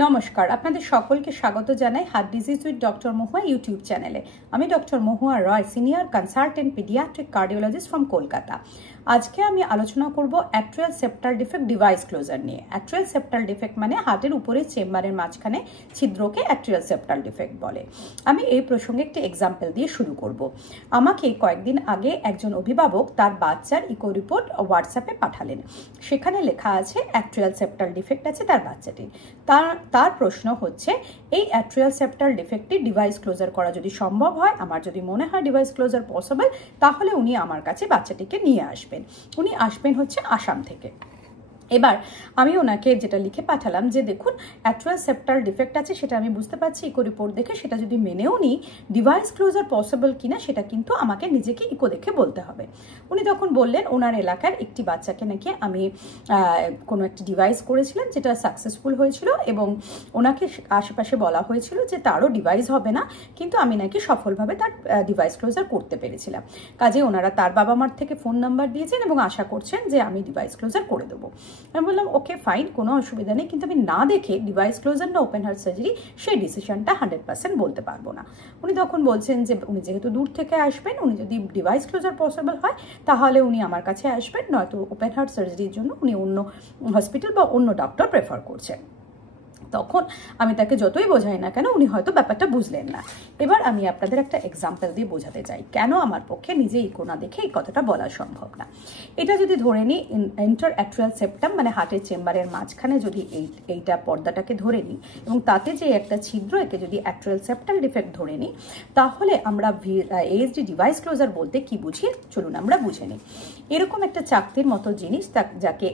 নমস্কার, আপনাদের সকলকে স্বাগত জানাই heart disease with doctor Mahua YouTube চ্যানেলে। আমি doctor Mahua Roy, senior consultant paediatric cardiologist from Kolkata. আজকে আমি আলোচনা করব atrial septal defect device closure নিয়ে। অ্যাট্রিয়াল সেপ্টাল ডিফেক্ট মানে হার্টের উপরে চেম্বারের মাঝখানে ছিদ্রকে অ্যাট্রিয়াল সেপ্টাল ডিফেক্ট বলে। আমি এই প্রসঙ্গে একটি এক্সাম্পল দিয়ে শুরু করব। আমাকে কয়েকদিন আগে একজন অভিভাবক তার বাচ্চার ইকো রিপোর্ট হোয়াটসঅ্যাপে পাঠালেন। সেখানে লেখা আছে অ্যাট্রিয়াল সেপ্টাল ডিফেক্ট আছে তার বাচ্চাটির। তার প্রশ্ন হচ্ছে, এই অ্যাট্রিয়াল সেপ্টাল ডিফেক্টটি ডিভাইস ক্লোজার করা যদি সম্ভব হয়, আমার যদি মনে হয় ডিভাইস ক্লোজার পসিবল, তাহলে উনি আমার কাছে বাচ্চাটিকে নিয়ে আসবেন। উনি আসবেন হচ্ছে আসাম থেকে। এবার আমি ওনাকে যেটা লিখে পাঠালাম যে দেখুন, অ্যাট্রিয়াল সেপ্টাল ডিফেক্ট আছে, সেটা আমি বুঝতে পারছি ইকো রিপোর্ট দেখে। সেটা যদি মেনেও নিই, ডিভাইস ক্লোজার পসিবল কিনা সেটা কিন্তু আমাকে নিজেকে ইকো দেখে বলতে হবে। উনি তখন বললেন ওনার এলাকার একটি বাচ্চাকে নাকি আমি কোনো একটি ডিভাইস করেছিলাম যেটা সাকসেসফুল হয়েছিল, এবং ওনাকে আশেপাশে বলা হয়েছিল যে তারও ডিভাইস হবে না, কিন্তু আমি নাকি সফলভাবে তার ডিভাইস ক্লোজার করতে পেরেছিলাম। কাজে ওনারা তার বাবা মার থেকে ফোন নাম্বার দিয়েছেন এবং আশা করছেন যে আমি ডিভাইস ক্লোজার করে দেবো। আমি বললাম ওকে ফাইন, কোনো অসুবিধা নেই, কিন্তু আমি না দেখে ডিভাইস ক্লোজার না ওপেন হার্ট সার্জারি সেই ডিসিশনটা 100% বলতে পারবো না। উনি তখন বলছেন যে উনি যেহেতু দূর থেকে আসবেন, উনি যদি ডিভাইস ক্লোজার পসিবল হয় তাহলে উনি আমার কাছে আসবেন, নয়তো ওপেন হার্ট সার্জারির জন্য উনি অন্য হসপিটাল বা অন্য ডক্টর প্রেফার করছেন। তখন আমি তাকে যতই বোঝাই না কেন, উনি হয়তো ব্যাপারটা বুঝলেন না। এবার আমি আপনাদের একটা এক্সাম্পল দিয়ে বোঝাতে চাই কেন আমার পক্ষে নিজে ইকো না দেখে এই কথাটা বলা সম্ভব না। এটা যদি ধরে নিই ইন্টার অ্যাট্রিয়াল সেপ্টাম মানে হার্টের চেম্বারের মাঝখানে যদি এইটা পর্দাটাকে ধরে নিই এবং তাতে যে একটা ছিদ্র, একে যদি অ্যাট্রিয়াল সেপ্টাল ডিফেক্ট ধরে নিই, তাহলে আমরা এএসডি ডিভাইস ক্লোজার বলতে কি বুঝি চলুন আমরা বুঝে নিই। এরকম একটা চাকতির মতো জিনিস, যাকে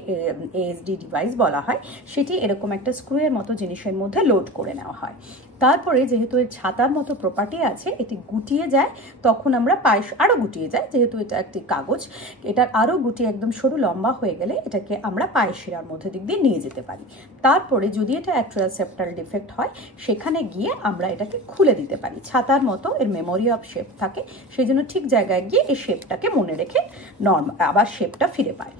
এএসডি ডিভাইস বলা হয়, সেটি এরকম একটা স্ক্রুয়ের মতো জিনিসের মধ্যে লোড করে নেওয়া হয়। তারপরে যেহেতু এর ছাতার মতো প্রপার্টি আছে, এটি গুটিয়ে যায়, তখন আমরা পায়ে আরো গুটিয়ে যায়, যেহেতু এটা একটি কাগজ, এটার আরো গুটিয়ে একদম সরু লম্বা হয়ে গেলে এটাকে আমরা পায়ের শিরার মধ্যে দিক দিয়ে নিয়ে যেতে পারি। তারপরে যদি এটা অ্যাট্রিয়াল সেপ্টাল ডিফেক্ট হয়, সেখানে গিয়ে আমরা এটাকে খুলে দিতে পারি। ছাতার মতো এর মেমোরি অফ শেপ থাকে, সেই জন্য ঠিক জায়গায় গিয়ে এই শেপটাকে মনে রেখে আবার শেপটা ফিরে পায়।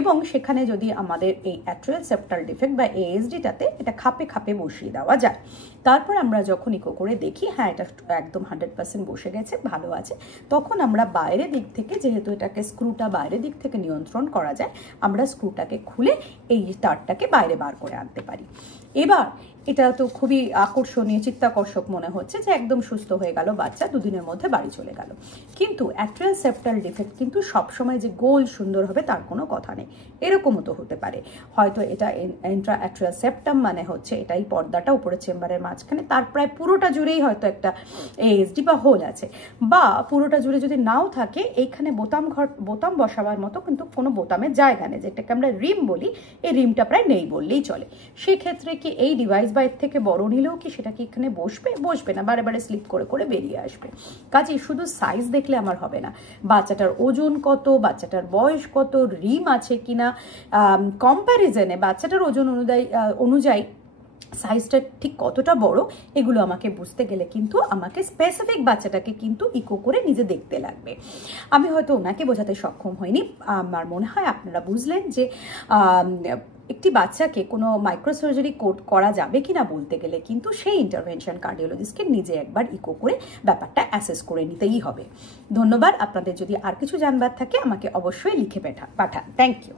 এবং সেখানে যদি আমাদের এই অ্যাট্রিয়াল সেপ্টাল ডিফেক্ট বা এএসডিটাতে এটা খাপে খাপে বসিয়ে দেওয়া যায়, তারপর আমরা যখন ইকো করে দেখি হ্যাঁ এটা একদম 100% বসে গেছে, ভালো আছে, তখন আমরা বাইরের দিক থেকে, যেহেতু এটাকে স্ক্রুটা বাইরের দিক থেকে নিয়ন্ত্রণ করা যায়, আমরা স্ক্রুটাকে খুলে এই তারটাকে বাইরে বার করে আনতে পারি। এবার এটা তো খুবই আকর্ষণীয়, চিত্তাকর্ষক মনে হচ্ছে যে একদম সুস্থ হয়ে গেল বাচ্চা, দুদিনের মধ্যে বাড়ি চলে গেল। কিন্তু অ্যাট্রিয়াল সেপ্টাল ডিফেক্ট কিন্তু সবসময় যে গোল সুন্দর হবে তার কোনো কথা নেই। এরকমও তো হতে পারে, হয়তো এটা ইন্ট্রা অ্যাট্রিয়াল সেপ্টাম মানে হচ্ছে এটাই পর্দাটা উপরে চেম্বারের মাঝখানে, তার প্রায় পুরোটা জুড়েই হয়তো একটা এএসডি বা হোল আছে, বা পুরোটা জুড়ে যদি নাও থাকে, এইখানে বোতাম বসাবার মতো কিন্তু কোনো বোতামের জায়গা নেই, যেটাকে আমরা রিম বলি, এই রিমটা প্রায় নেই বললেই চলে। সেক্ষেত্রে কি এই ডিভাইস বা এর থেকে বড় নিলেও কি সেটা কি এখানে বসবে না, বারে বারে স্লিপ করে করে বেরিয়ে আসবে। কাজেই শুধু সাইজ দেখলে আমার হবে না, বাচ্চাটার ওজন কত, বাচ্চাটার বয়স কত, রিম আছে কিনা, কম্প্যারিজনে বাচ্চাটার ওজন অনুযায়ী সাইজটা ঠিক কতটা বড়, এগুলো আমাকে বুঝতে গেলে কিন্তু আমাকে স্পেসিফিক বাচ্চাটাকে কিন্তু ইকো করে নিজে দেখতে লাগবে। আমি হয়তো ওনাকে বোঝাতে সক্ষম হইনি, আমার মনে হয় আপনারা বুঝলেন যে একটি বাচ্চাকে কোনো মাইক্রোসার্জারি করা যাবে কিনা বলতে গেলে কিন্তু সেই ইন্টারভেনশন কার্ডিওলজিস্টকে নিজে একবার ইকো করে ব্যাপারটা অ্যাসেস করে নিতেই হবে। ধন্যবাদ। আপনাদের যদি আর কিছু জানবার থাকে আমাকে অবশ্যই লিখে পাঠান। Thank you.